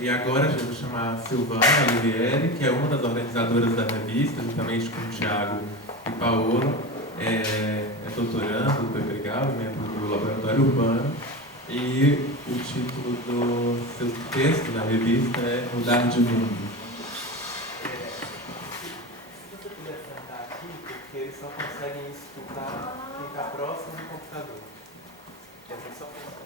E agora eu vou chamar a Silvana Olivieri, que é uma das organizadoras da revista, juntamente com o Thiago e Paola. É doutorando do Pedregal, membro do Laboratório Urbano. E o título do seu texto na revista é Mudar de Mundo. Se você puder sentar aqui, porque eles só conseguem escutar quem está próximo do computador. Essa é só função.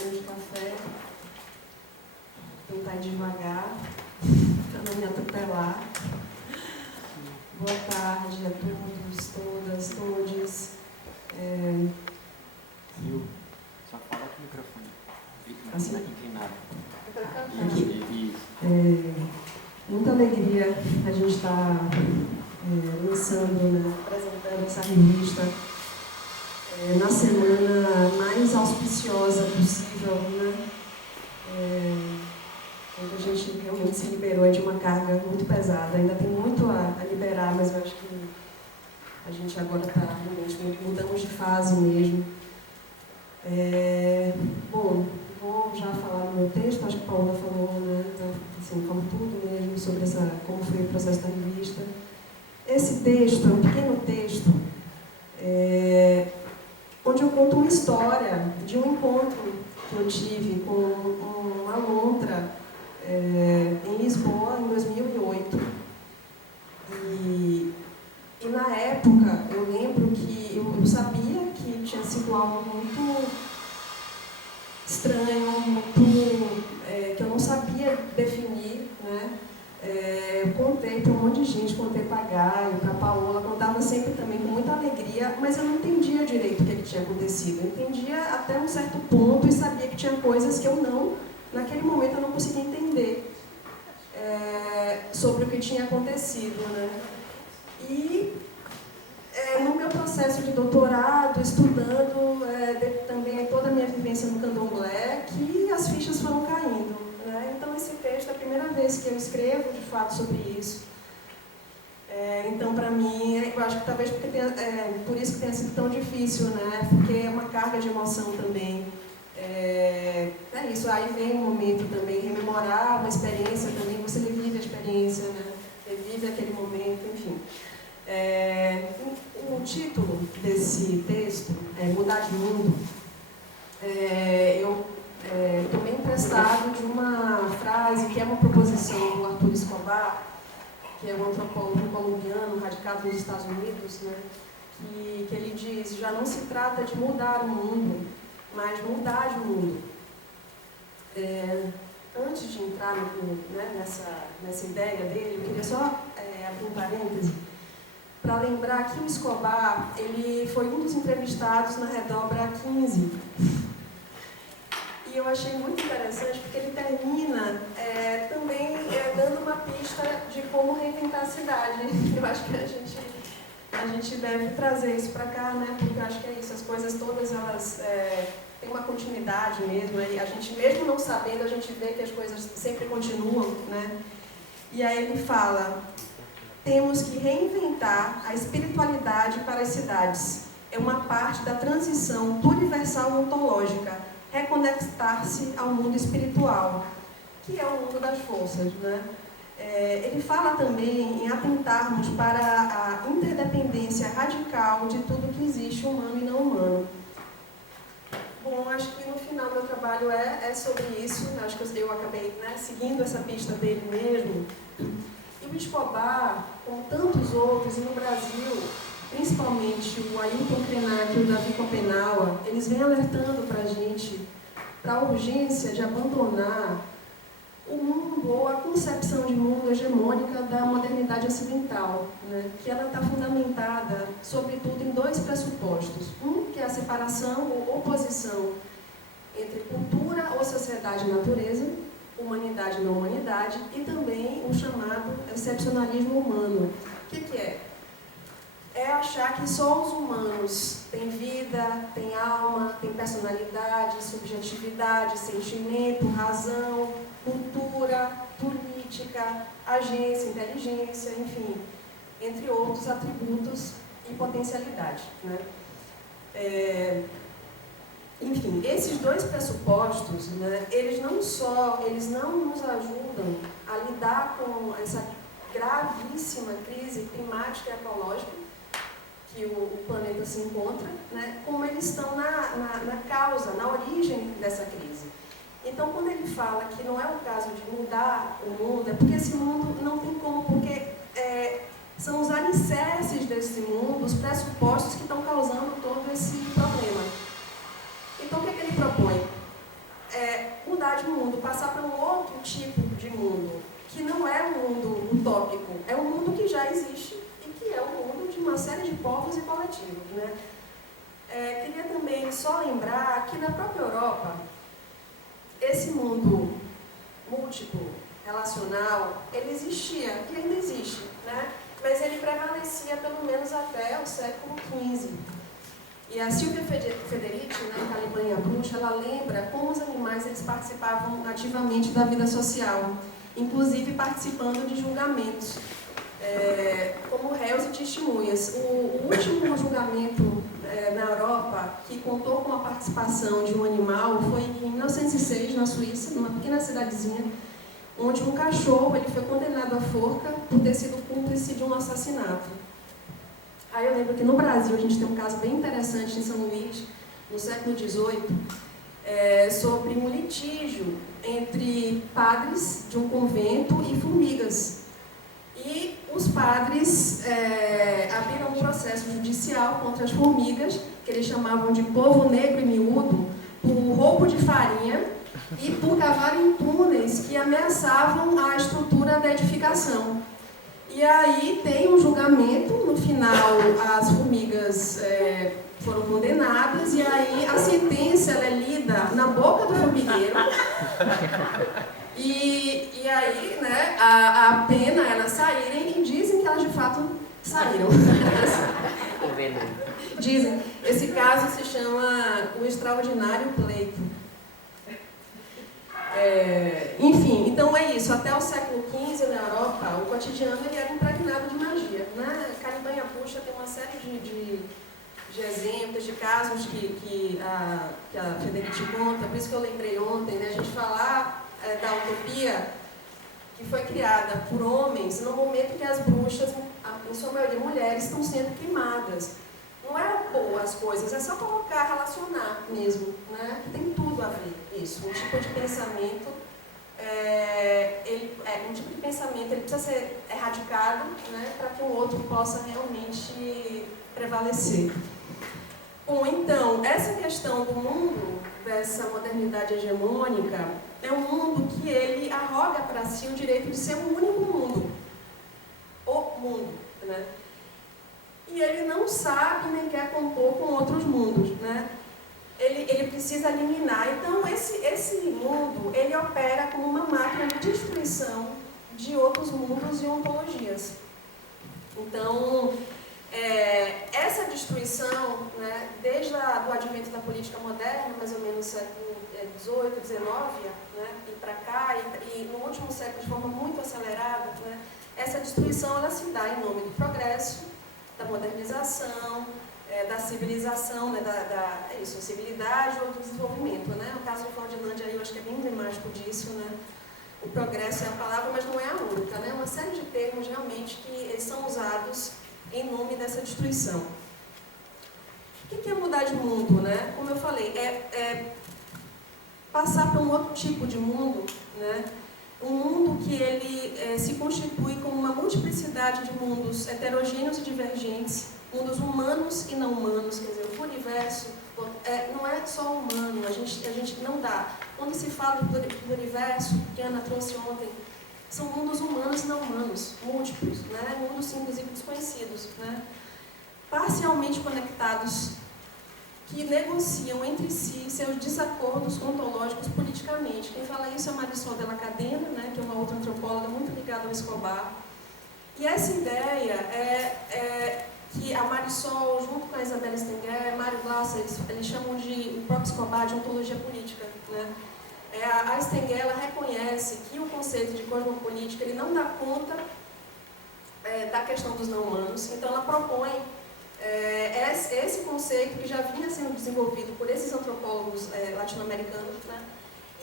De café, tentar ir devagar, para não me atropelar. Boa tarde a todos, todas, todes. Viu? Só fala com o microfone. Assim? Inclinado. Aqui. Muita alegria a gente estar lançando, né, apresentando essa revista na semana mais auspiciosa possível, né? Quando a gente realmente se liberou de uma carga muito pesada. Ainda tem muito a liberar, mas eu acho que a gente agora está realmente mudamos de fase mesmo. Bom, vou já falar no meu texto, acho que a Paola falou, né? Assim, como tudo mesmo, sobre como foi o processo da revista. Esse texto é um pequeno texto onde eu conto uma história de um encontro que eu tive com uma lontra em Lisboa, em 2008. E na época, eu lembro que eu sabia que tinha sido algo muito estranho, que eu não sabia definir, né? Eu contei para um monte de gente, contei para a Gaio, para a Paola, contava sempre também com muita alegria, mas eu não entendia direito o que tinha acontecido. Eu entendia até um certo ponto e sabia que tinha coisas que naquele momento eu não conseguia entender sobre o que tinha acontecido, né? E no meu processo de doutorado, estudando também toda a minha vivência no candomblé, que as fichas foram caindo, né? Então esse texto é a primeira vez que eu escrevo de fato sobre isso. Então para mim, eu acho que talvez por isso que tenha sido tão difícil, né? Porque é uma carga de emoção também. É isso, aí vem um momento também, rememorar uma experiência também, você revive a experiência, né? Revive aquele momento, enfim. O título desse texto é Mudar de Mundo. Eu tomei emprestado de uma frase que é uma proposição do Arthur Escobar, que é um antropólogo colombiano radicado nos Estados Unidos, né? Que ele diz: já não se trata de mudar o mundo, mas mudar de mundo. Antes de entrar nessa ideia dele, eu queria só abrir um parêntese para lembrar que o Escobar ele foi um dos entrevistados na Redobra 15. E eu achei muito interessante porque ele termina também dando uma pista de como reinventar a cidade. Eu acho que a gente deve trazer isso para cá, né? Porque eu acho que é isso, as coisas todas elas têm uma continuidade mesmo. E a gente, mesmo não sabendo, a gente vê que as coisas sempre continuam, né? E aí ele fala: temos que reinventar a espiritualidade para as cidades. É uma parte da transição pluriversal ontológica, reconectar-se ao mundo espiritual, que é o mundo das forças, né? Ele fala também em atentarmos para a interdependência radical de tudo que existe, humano e não humano. Bom, acho que no final meu trabalho é sobre isso. Acho que eu acabei, né, seguindo essa pista dele mesmo. E o Escobar, como tantos outros, e no Brasil, principalmente o Ailton Krenak e o Davi Copenhague, eles vêm alertando para a gente para a urgência de abandonar o mundo ou a concepção de mundo hegemônica da modernidade ocidental, né? Que ela está fundamentada, sobretudo, em dois pressupostos. Um, que é a separação ou oposição entre cultura ou sociedade e natureza, humanidade e não humanidade, e também o chamado excepcionalismo humano. O que é? É achar que só os humanos têm vida, têm alma, têm personalidade, subjetividade, sentimento, razão, cultura, política, agência, inteligência, enfim, entre outros atributos e potencialidade, né? Enfim, esses dois pressupostos, né, eles não nos ajudam a lidar com essa gravíssima crise climática e ecológica que o planeta se encontra, né, como eles estão na causa, na origem dessa crise. Então, quando ele fala que não é o caso de mudar o mundo, é porque esse mundo não tem como, porque são os alicerces desse mundo, os pressupostos que estão causando todo esse problema. Então, o que ele propõe? Mudar de mundo, passar para um outro tipo de mundo, que não é um mundo utópico, é um mundo que já existe e que é o mundo de uma série de povos e coletivos, né? Queria também só lembrar que na própria Europa, esse mundo múltiplo, relacional, ele existia e ainda existe, né? Mas ele prevalecia pelo menos até o século XV. E a Silvia Federici, né, Caliban e a Bruxa, ela lembra como os animais eles participavam ativamente da vida social, inclusive participando de julgamentos, como réus e testemunhas. O último julgamento na Europa que contou com a participação de um animal foi em 1906, na Suíça, numa pequena cidadezinha, onde um cachorro ele foi condenado à forca por ter sido cúmplice de um assassinato. Aí eu lembro que no Brasil a gente tem um caso bem interessante em São Luís, no século XVIII, sobre um litígio entre padres de um convento e formigas. E os padres abriram um processo judicial contra as formigas, que eles chamavam de povo negro e miúdo, por roubo de farinha e por cavarem túneis que ameaçavam a estrutura da edificação. E aí tem um julgamento, no final as formigas foram condenadas, e aí a sentença ela é lida na boca do formigueiro, e aí, né, a pena é elas saírem, e dizem que elas de fato saíram. Dizem. Esse caso se chama O Extraordinário Pleito. Enfim, então é isso. Até o século XV, na Europa, o cotidiano ele era impregnado de magia, né? Caliban e a Bruxa tem uma série de exemplos, de casos que a Federici conta, por isso que eu lembrei ontem, né? A gente falar da utopia que foi criada por homens no momento que as bruxas, em sua maioria mulheres, estão sendo queimadas. Não é opor as coisas, é só colocar, relacionar mesmo, né? Tem tudo a ver isso. Um tipo de pensamento, ele precisa ser erradicado, né? Para que o outro possa realmente prevalecer. Bom, então, essa questão do mundo, dessa modernidade hegemônica, é um mundo que ele arroga para si o direito de ser um único mundo. O mundo, né? E ele não sabe nem quer compor com outros mundos, né? Ele precisa eliminar. Então, esse mundo, ele opera como uma máquina de destruição de outros mundos e ontologias. Então, essa destruição, né, desde o advento da política moderna, mais ou menos no século XVIII, XIX, né, e para cá, e no último século de forma muito acelerada, né, essa destruição ela se dá em nome do progresso, da modernização, da civilização, né, da civilidade ou do desenvolvimento, né? O caso de Ferdinand aí eu acho que é bem emblemático disso, né? O progresso é a palavra, mas não é a única, né? Uma série de termos realmente que eles são usados em nome dessa destruição. O que é mudar de mundo, né? Como eu falei, passar para um outro tipo de mundo, né? Um mundo que ele se constitui como uma multiplicidade de mundos heterogêneos e divergentes, mundos humanos e não humanos, quer dizer, o pluriverso não é só humano, a gente não dá. Quando se fala do pluriverso, que a Ana trouxe ontem, são mundos humanos e não humanos, múltiplos, né? Mundos inclusive desconhecidos, né? Parcialmente conectados, que negociam entre si seus desacordos ontológicos politicamente. Quem fala isso é Marisol de la Cadena, né? Que é uma outra antropóloga muito ligada ao Escobar. E essa ideia é que a Marisol, junto com a Isabelle Stengel, Mário Glaucia, eles chamam o próprio Escobar de ontologia política, né? A Stengel, ela reconhece que o conceito de cosmopolítica ele não dá conta da questão dos não humanos, então ela propõe esse conceito que já vinha sendo desenvolvido por esses antropólogos latino-americanos, né?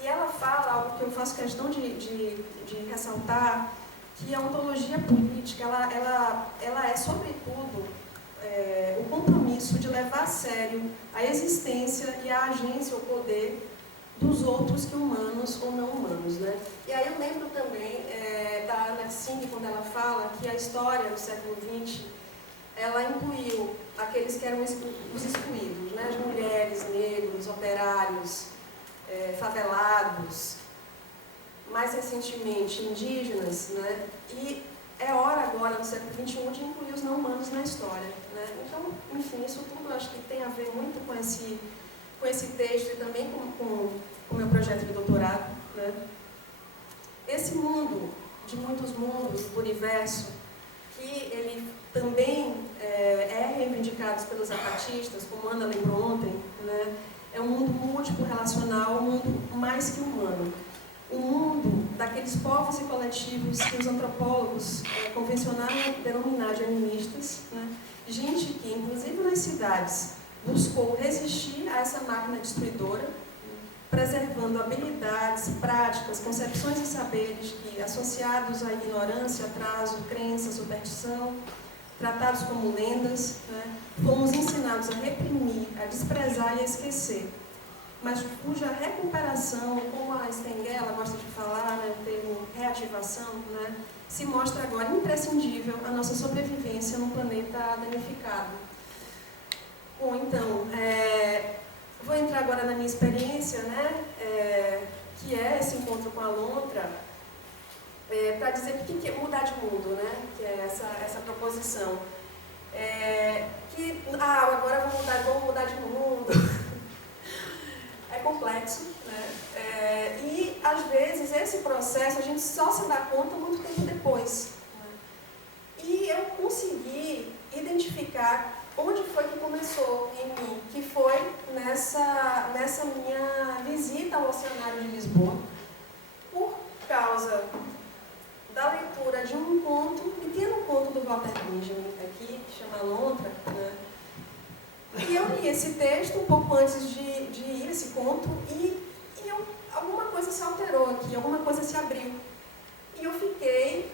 E ela fala algo que eu faço questão de ressaltar, que a ontologia política ela é, sobretudo, o compromisso de levar a sério a existência e a agência, o poder dos outros que humanos ou não humanos, né? E aí eu lembro também da Anna Tsing, quando ela fala que a história do século XX, ela incluiu aqueles que eram os excluídos, né? As mulheres, negros, operários, favelados, mais recentemente indígenas, né? E é hora agora, no século XXI, de incluir os não humanos na história, né? Então, enfim, isso tudo acho que tem a ver muito com esse texto e também com o meu projeto de doutorado, né? Esse mundo, de muitos mundos, do universo, que ele também é reivindicado pelos zapatistas, como Ana lembrou ontem, né? É um mundo múltiplo relacional, um mundo mais que humano. O mundo daqueles povos e coletivos que os antropólogos convencionaram denominar de animistas, né? Gente que, inclusive nas cidades, buscou resistir a essa máquina destruidora, preservando habilidades, práticas, concepções e saberes que, associados à ignorância, atraso, crença, superstição, tratados como lendas, né? Fomos ensinados a reprimir, a desprezar e a esquecer, mas cuja recuperação, como a Stengel ela gosta de falar, né, o termo reativação, né, se mostra agora imprescindível à nossa sobrevivência num planeta danificado. Bom, então, vou entrar agora na minha experiência, né, que é esse encontro com a lontra, para dizer o que é mudar de mundo, né, que é essa proposição. Agora vamos mudar de mundo. É complexo, né? E, às vezes, esse processo a gente só se dá conta muito tempo depois, né? E eu consegui identificar onde foi que começou em mim, que foi nessa minha visita ao Oceanário de Lisboa, por causa da leitura de um pequeno conto do Walter Benjamin aqui, que chama Lontra, né? E eu li esse texto um pouco antes de ir esse conto e alguma coisa se alterou aqui, alguma coisa se abriu. E eu fiquei,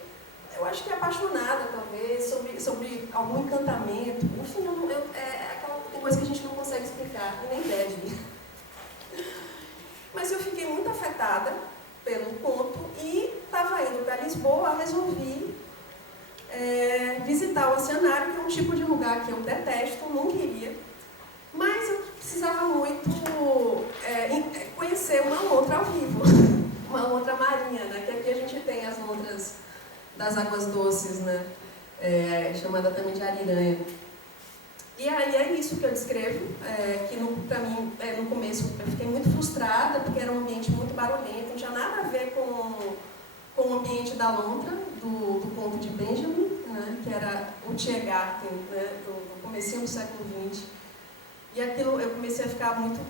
eu acho que apaixonada, talvez, sobre algum encantamento. Enfim, é aquela coisa que a gente não consegue explicar, e nem deve. Mas eu fiquei muito afetada pelo conto e estava indo para Lisboa, resolvi visitar o Oceanário, que é um tipo de lugar que eu detesto, não queria. Mas eu precisava muito conhecer uma lontra ao vivo, uma lontra marinha, né? Que aqui a gente tem as lontras das águas doces, né? Chamada também de ariranha. E aí é isso que eu descrevo, que para mim, no começo, eu fiquei muito frustrada, porque era um ambiente muito barulhento, não tinha nada a ver com o ambiente da lontra, do conto de Benjamin, né? Que era o Tiergarten, né? do comecinho do século XX. E aquilo, eu comecei a ficar muito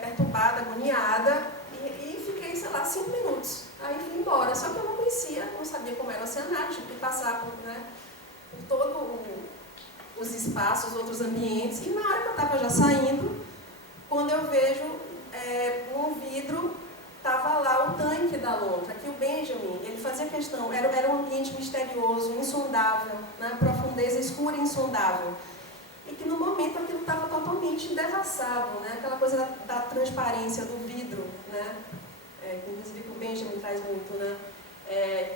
perturbada, agoniada, e fiquei, sei lá, 5 minutos. Aí fui embora. Só que eu não conhecia, não sabia como era o Oceanário, tive que passar por todos os espaços, outros ambientes. E na hora que eu estava já saindo, quando eu vejo num vidro, estava lá o tanque da lontra, que o Benjamin, ele fazia questão, era um ambiente misterioso, insondável, né? Profundeza escura e insondável. E que no momento aquilo estava totalmente devassado, né? Aquela coisa da transparência do vidro, né? Que inclusive o Benjamin traz muito, né?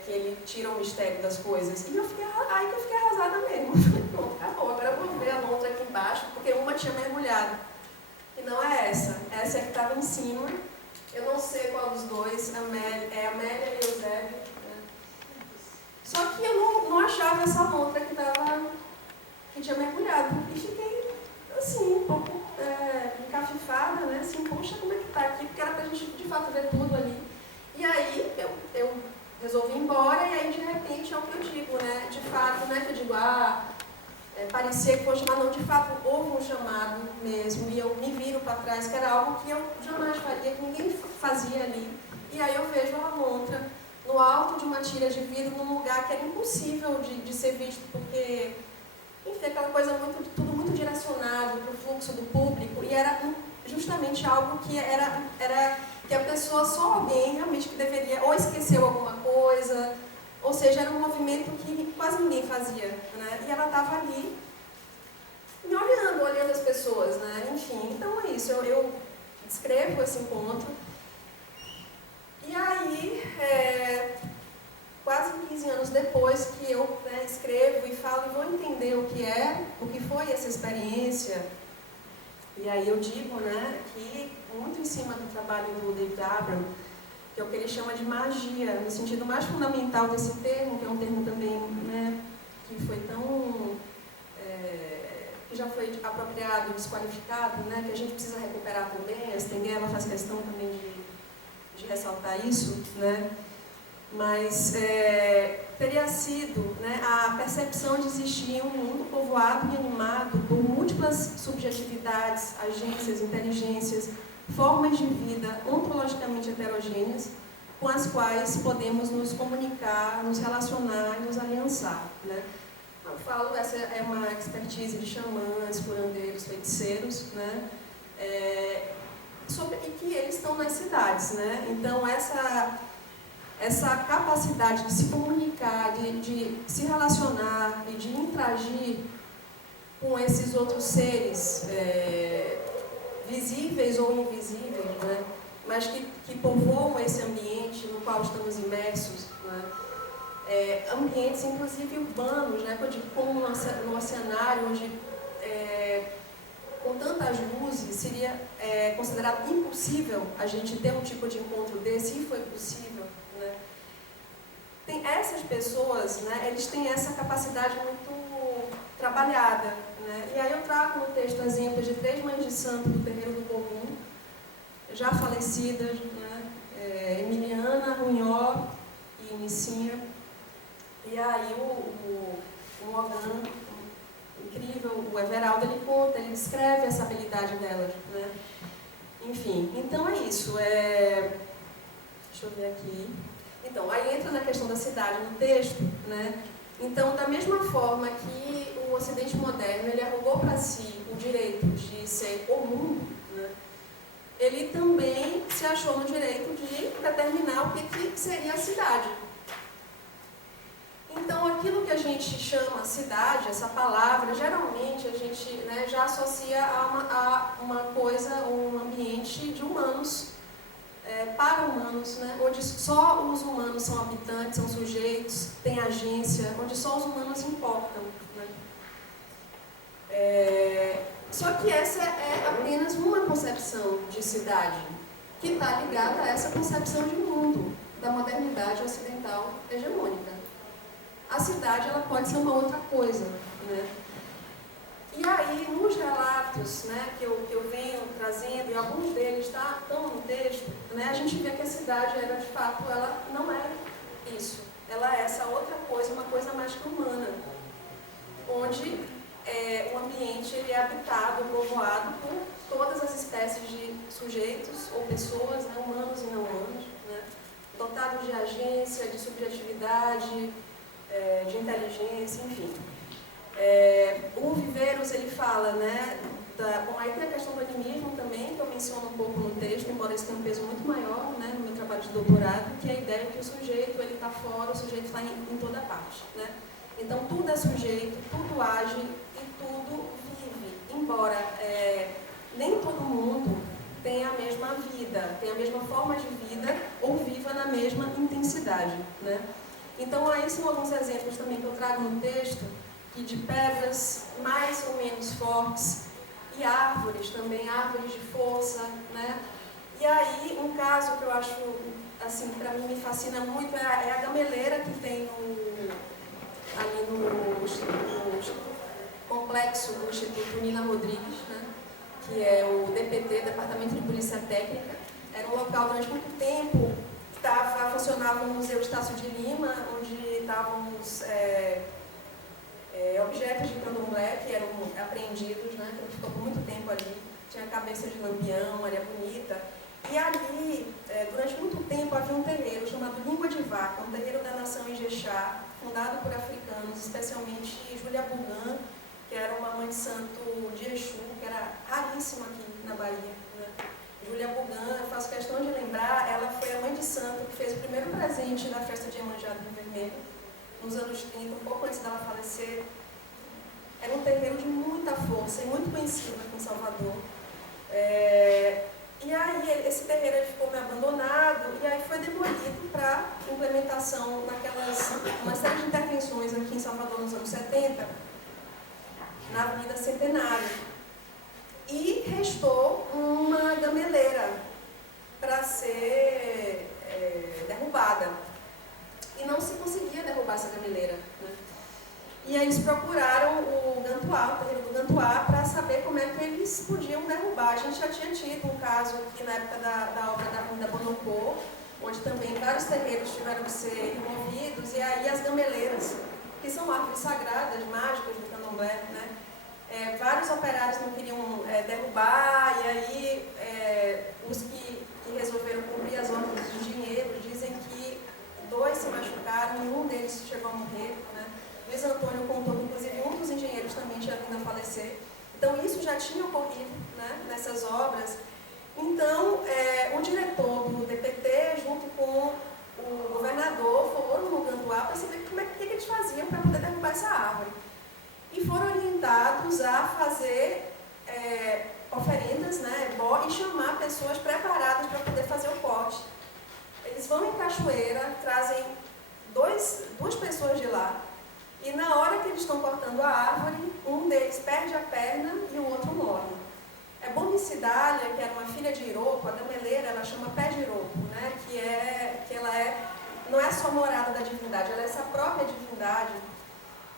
Que ele tira o mistério das coisas. E aí que eu fiquei arrasada mesmo. Falei, pronto, acabou, agora eu vou ver a montra aqui embaixo, porque uma tinha mergulhado. E não é essa. Essa é a que estava em cima. Eu não sei qual dos dois, é a Amélia e Eusébio. Né? Só que eu não achava essa montra que tinha mergulhado. E fiquei, assim, um pouco encafifada, né? Assim, poxa, como é que tá aqui? Porque era pra gente, de fato, ver tudo ali. E aí, eu resolvi ir embora, e aí, de repente, é o que eu digo, né? De fato, não é que eu digo, parecia que foi um chamado, não, de fato, houve um chamado mesmo, e eu me viro para trás, que era algo que eu jamais faria, que ninguém fazia ali. E aí eu vejo a montra no alto de uma tira de vidro, num lugar que era impossível de ser visto, porque, enfim, aquela coisa tudo muito direcionado para o fluxo do público, e era justamente algo que era que a pessoa, só alguém realmente que deveria, ou esqueceu alguma coisa, ou seja, era um movimento que quase ninguém fazia, né? E ela estava ali, me olhando as pessoas, né? Enfim, então é isso, eu descrevo esse encontro. E aí, quase 15 anos depois que eu escrevo e falo e vou entender o que foi essa experiência, e aí eu digo, né, que muito em cima do trabalho do David Abram, que é o que ele chama de magia, no sentido mais fundamental desse termo, que é um termo também, né, que foi tão... que já foi apropriado, desqualificado, né, que a gente precisa recuperar também. A Stengel faz questão também de ressaltar isso, né, mas teria sido, né, a percepção de existir um mundo povoado e animado por múltiplas subjetividades, agências, inteligências, formas de vida ontologicamente heterogêneas, com as quais podemos nos comunicar, nos relacionar e nos aliançar, né? Eu falo, essa é uma expertise de xamãs, curandeiros, feiticeiros, né? E que eles estão nas cidades, né? Então, essa capacidade de se comunicar, de se relacionar e de interagir com esses outros seres visíveis ou invisíveis, né? Mas que povoam esse ambiente no qual estamos imersos, né? Ambientes, inclusive urbanos, né? Como no cenário onde, com tantas luzes, seria considerado impossível a gente ter um tipo de encontro desse, e foi possível, né? Essas pessoas, né, eles têm essa capacidade muito trabalhada, né? E aí eu trago no texto exemplos de 3 mães de santo do terreiro do Bogum, já falecidas, né? Emiliana, Runhó e Nicinha. E aí o Morgan, incrível, o Everaldo, ele conta, ele descreve essa habilidade delas, né? Enfim, então é isso. Deixa eu ver aqui. Então, aí entra na questão da cidade no texto, né? Então, da mesma forma que o Ocidente moderno, ele arrogou para si o direito de ser o mundo, né? Ele também se achou no direito de determinar o que seria a cidade. Então, aquilo que a gente chama cidade, essa palavra, geralmente a gente, né, já associa a uma coisa, um ambiente de humanos, para humanos, né, onde só os humanos são habitantes, são sujeitos, têm agência, onde só os humanos importam, né? Só que essa é apenas uma concepção de cidade, que está ligada a essa concepção de mundo, da modernidade ocidental hegemônica. A cidade, ela pode ser uma outra coisa, né? E aí, nos relatos, né, que eu venho trazendo, e alguns deles estão no texto, né, a gente vê que a cidade, ela, de fato, ela não é isso. Ela é essa outra coisa, uma coisa mais que humana, onde o ambiente ele é habitado, povoado por todas as espécies de sujeitos ou pessoas, né, humanos e não humanos, né, dotados de agência, de subjetividade, de inteligência, enfim. O Viveiros, ele fala, né, bom, aí tem a questão do animismo também, que eu menciono um pouco no texto, embora isso tenha um peso muito maior, né, no meu trabalho de doutorado, que é a ideia que o sujeito está fora, o sujeito está em toda parte, né? Então, tudo é sujeito, tudo age e tudo vive, embora nem todo mundo tenha a mesma vida, tenha a mesma forma de vida ou viva na mesma intensidade, né? Então, aí são alguns exemplos também que eu trago no texto, e de pedras mais ou menos fortes, e árvores também, árvores de força, né? E aí, um caso que eu acho, assim, para mim me fascina muito é a gameleira que tem ali no complexo do Instituto Nina Rodrigues, né? Que é o DPT, Departamento de Polícia Técnica. Era um local durante muito tempo funcionava um museu de Estácio de Lima, onde estavam os objetos de candomblé que eram apreendidos, né? Então ficou por muito tempo ali. Tinha a cabeça de Lampião, Maria Bonita. E ali, durante muito tempo, havia um terreiro chamado Língua de Vaca, um terreiro da nação Ijexá, fundado por africanos, especialmente Júlia Bugan, que era uma mãe de santo de Exu, que era raríssima aqui na Bahia, né? Júlia Bugan, eu faço questão de lembrar, ela foi a mãe de santo que fez o primeiro presente na festa de Iemanjá do Rio Vermelho, nos anos 30, um pouco antes dela falecer. Era um terreiro de muita força e muito conhecido aqui em Salvador. E aí esse terreiro ele ficou meio abandonado e aí foi demolido para implementação uma série de intervenções aqui em Salvador nos anos 70, na Avenida Centenário. E restou uma gameleira para ser derrubada. E não se conseguia derrubar essa gameleira, né? E aí eles procuraram o terreiro do Gantuá, para saber como é que eles podiam derrubar. A gente já tinha tido um caso aqui na época da obra da Avenida Bonocô, onde também vários terreiros tiveram que ser removidos, e aí as gameleiras, que são árvores sagradas, mágicas do candomblé, né? Vários operários não queriam derrubar, e aí os que resolveram cumprir as ordens dos engenheiros dizem que 2 se machucaram e um deles chegou a morrer, né? Luiz Antônio contou que, inclusive, um dos engenheiros também tinha vindo a falecer. Então, isso já tinha ocorrido, né, nessas obras. Então, o diretor do DPT, junto com o governador, foram no Gantuá para saber que eles faziam para poder derrubar essa árvore. E foram orientados a fazer oferendas, né, e chamar pessoas preparadas para poder fazer o corte. Eles vão em Cachoeira, trazem duas pessoas de lá, e na hora que eles estão cortando a árvore, um deles perde a perna e o outro morre. Bomicidália, que era uma filha de Iroco, a gameleira, ela chama Pé de Iroco, né, que ela não é só morada da divindade, ela é essa própria divindade.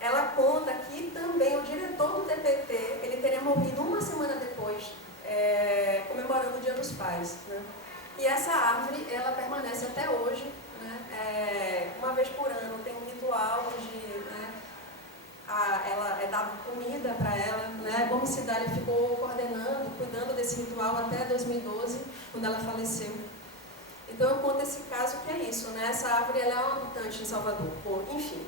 Ela conta que também o diretor do DPT, ele teria morrido uma semana depois, comemorando o Dia dos Pais, né? E essa árvore, ela permanece até hoje, né? Uma vez por ano tem um ritual onde, né, ela é dada comida para ela, né? A Bomicidália ficou coordenando, cuidando desse ritual até 2012, quando ela faleceu. Então eu conto esse caso que é isso, né? Essa árvore ela é uma habitante em Salvador. Bom, enfim,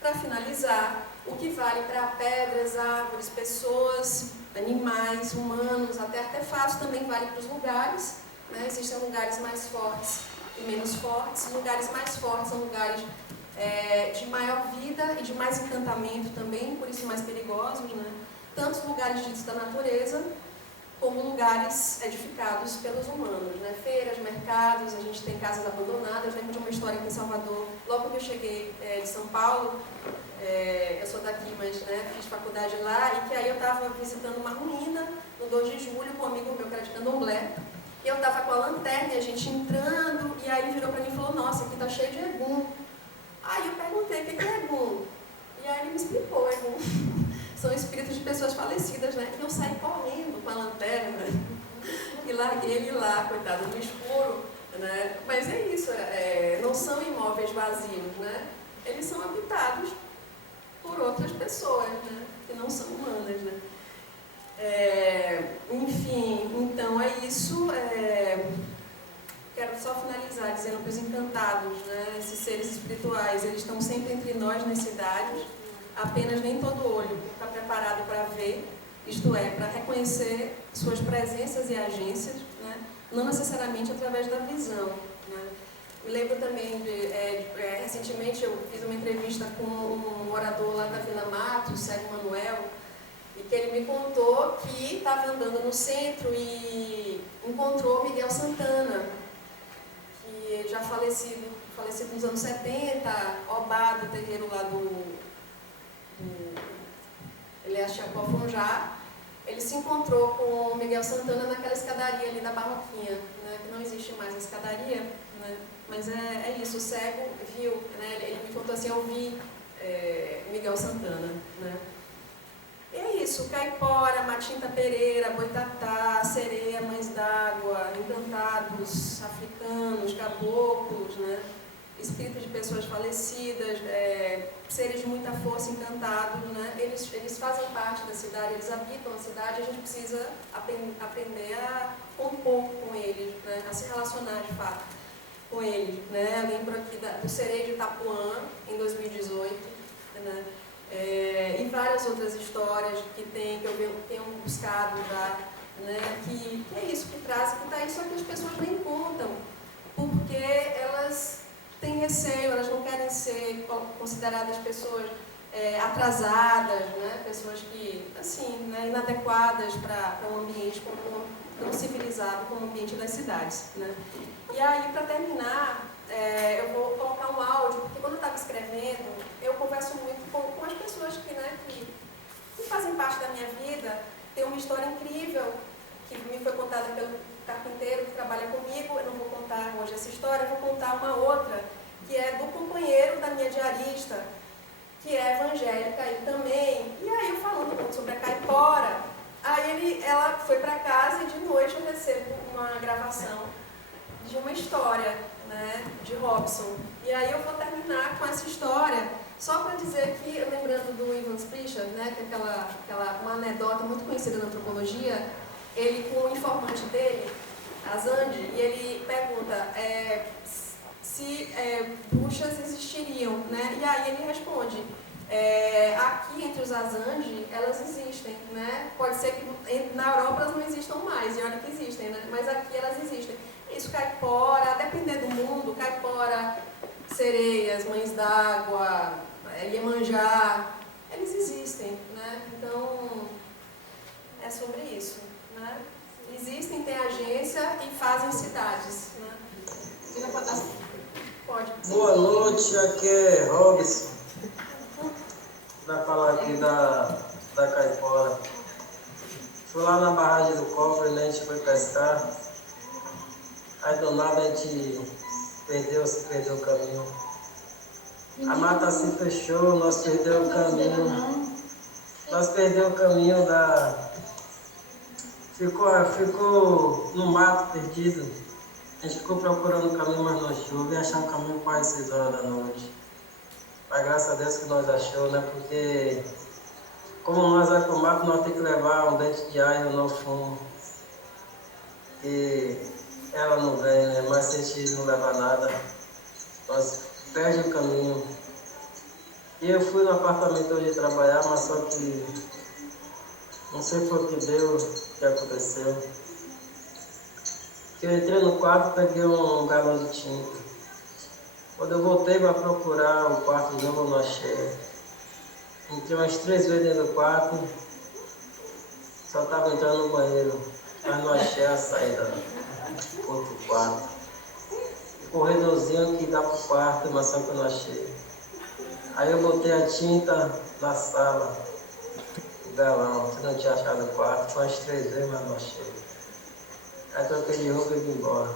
para finalizar, o que vale para pedras, árvores, pessoas, animais, humanos, até artefatos, também vale para os lugares, né? Existem lugares mais fortes e menos fortes. Os lugares mais fortes são lugares de maior vida e de mais encantamento também, por isso mais perigosos, né? Tanto os lugares ditos da natureza, como lugares edificados pelos humanos, né? Feiras, mercados, a gente tem casas abandonadas. Eu lembro de uma história aqui em Salvador, logo que eu cheguei de São Paulo, eu sou daqui, mas, né, fiz faculdade lá, e que aí eu estava visitando uma ruína no 2 de julho com um amigo meu que era de candomblé, e eu estava com a lanterna e a gente entrando, e aí ele virou para mim e falou: nossa, aqui está cheio de egum. Aí eu perguntei: o que é egum? E aí ele me explicou: egum são espíritos de pessoas falecidas, né? E eu saí correndo com a lanterna e larguei ele lá, coitado, no escuro, né? Mas é isso, não são imóveis vazios, né? Eles são habitados por outras pessoas, né? Que não são humanas, né? Enfim, então é isso. Quero só finalizar dizendo que os encantados, né, esses seres espirituais, eles estão sempre entre nós nas cidades, apenas nem todo olho está preparado para ver, isto é, para reconhecer suas presenças e agências, né, não necessariamente através da visão, né. Me lembro também recentemente eu fiz uma entrevista com um morador lá da Vila Matos, Sérgio Manuel, e que ele me contou que estava andando no centro e encontrou Miguel Santana, que já falecido nos anos 70, Obá, do terreiro lá ele é Chapó-Fonjá, ele se encontrou com o Miguel Santana naquela escadaria ali da Barroquinha, né, que não existe mais a escadaria, né, mas é isso, o cego viu, né, ele me contou assim, eu vi Miguel Santana, né. E é isso, Caipora, Matinta Pereira, Boitatá, Sereia, Mães d'Água, Encantados, Africanos, Caboclos, né, espíritos de pessoas falecidas, seres de muita força, encantados, né, eles fazem parte da cidade, eles habitam a cidade, e a gente precisa aprender a compor com eles, né, a se relacionar de fato com eles, né. Eu lembro aqui do Sereia de Itapuã, em 2018, né, e várias outras histórias que eu tenho buscado já, né, que é isso que traz, que está aí, só que as pessoas nem contam, porque elas têm receio, elas não querem ser consideradas pessoas atrasadas, né, pessoas que, assim, né, inadequadas para um ambiente tão civilizado como o ambiente das cidades, né. E aí, para terminar, eu vou colocar um áudio, porque quando eu estava escrevendo, eu converso muito com as pessoas que fazem parte da minha vida. Tem uma história incrível que me foi contada pelo carpinteiro que trabalha comigo. Eu não vou contar hoje essa história, eu vou contar uma outra, que é do companheiro da minha diarista, que é evangélica e também. E aí, eu falando um pouco sobre a caipora, aí ela foi para casa e de noite eu recebo uma gravação de uma história, né, de Robson. E aí eu vou terminar com essa história, só para dizer que, lembrando do Ivan Pritchard, né, que é uma anedota muito conhecida na antropologia, ele com o informante dele, Azande, e ele pergunta se bruxas existiriam, né, e aí ele responde, aqui entre os Azande, elas existem, né, pode ser que na Europa elas não existam mais, e olha que existem, né, mas aqui elas existem. Isso, caipora, dependendo do mundo, caipora, sereias, mães d'água, Iemanjá, eles existem, né? Então, é sobre isso, né? Existem, têm agência e fazem cidades, né? Pode. Boa noite, aqui é Robson, vai falar aqui da caipora. Fui lá na barragem do Cofre, né? A gente foi pescar. Aí do nada a gente se perdeu o caminho. A mata se fechou, nós perdemos o caminho. Nós perdemos o caminho Ficou no mato perdido. A gente ficou procurando o caminho, mas não achou. E achamos o caminho quase 6 horas da noite. Mas graças a Deus que nós achamos, né? Porque como nós vamos para o mato, nós temos que levar um dente de alho no fumo. E ela não vem, né? Mas se a gente não levar nada, nós perdemos o caminho. E eu fui no apartamento onde trabalhar, mas só que não sei foi o que deu, o que aconteceu. Eu entrei no quarto, peguei um galão de tinta. Quando eu voltei para procurar o quarto de novo, eu não achei. Entrei umas 3 vezes dentro do quarto, só estava entrando no banheiro, mas não achei a saída do outro quarto. O corredorzinho que dá para o quarto, mas só que eu não achei. Aí eu botei a tinta na sala, o galão, que não tinha achado o quarto, foi umas 3 vezes, mas não achei. Aí troquei de roupa e vim embora.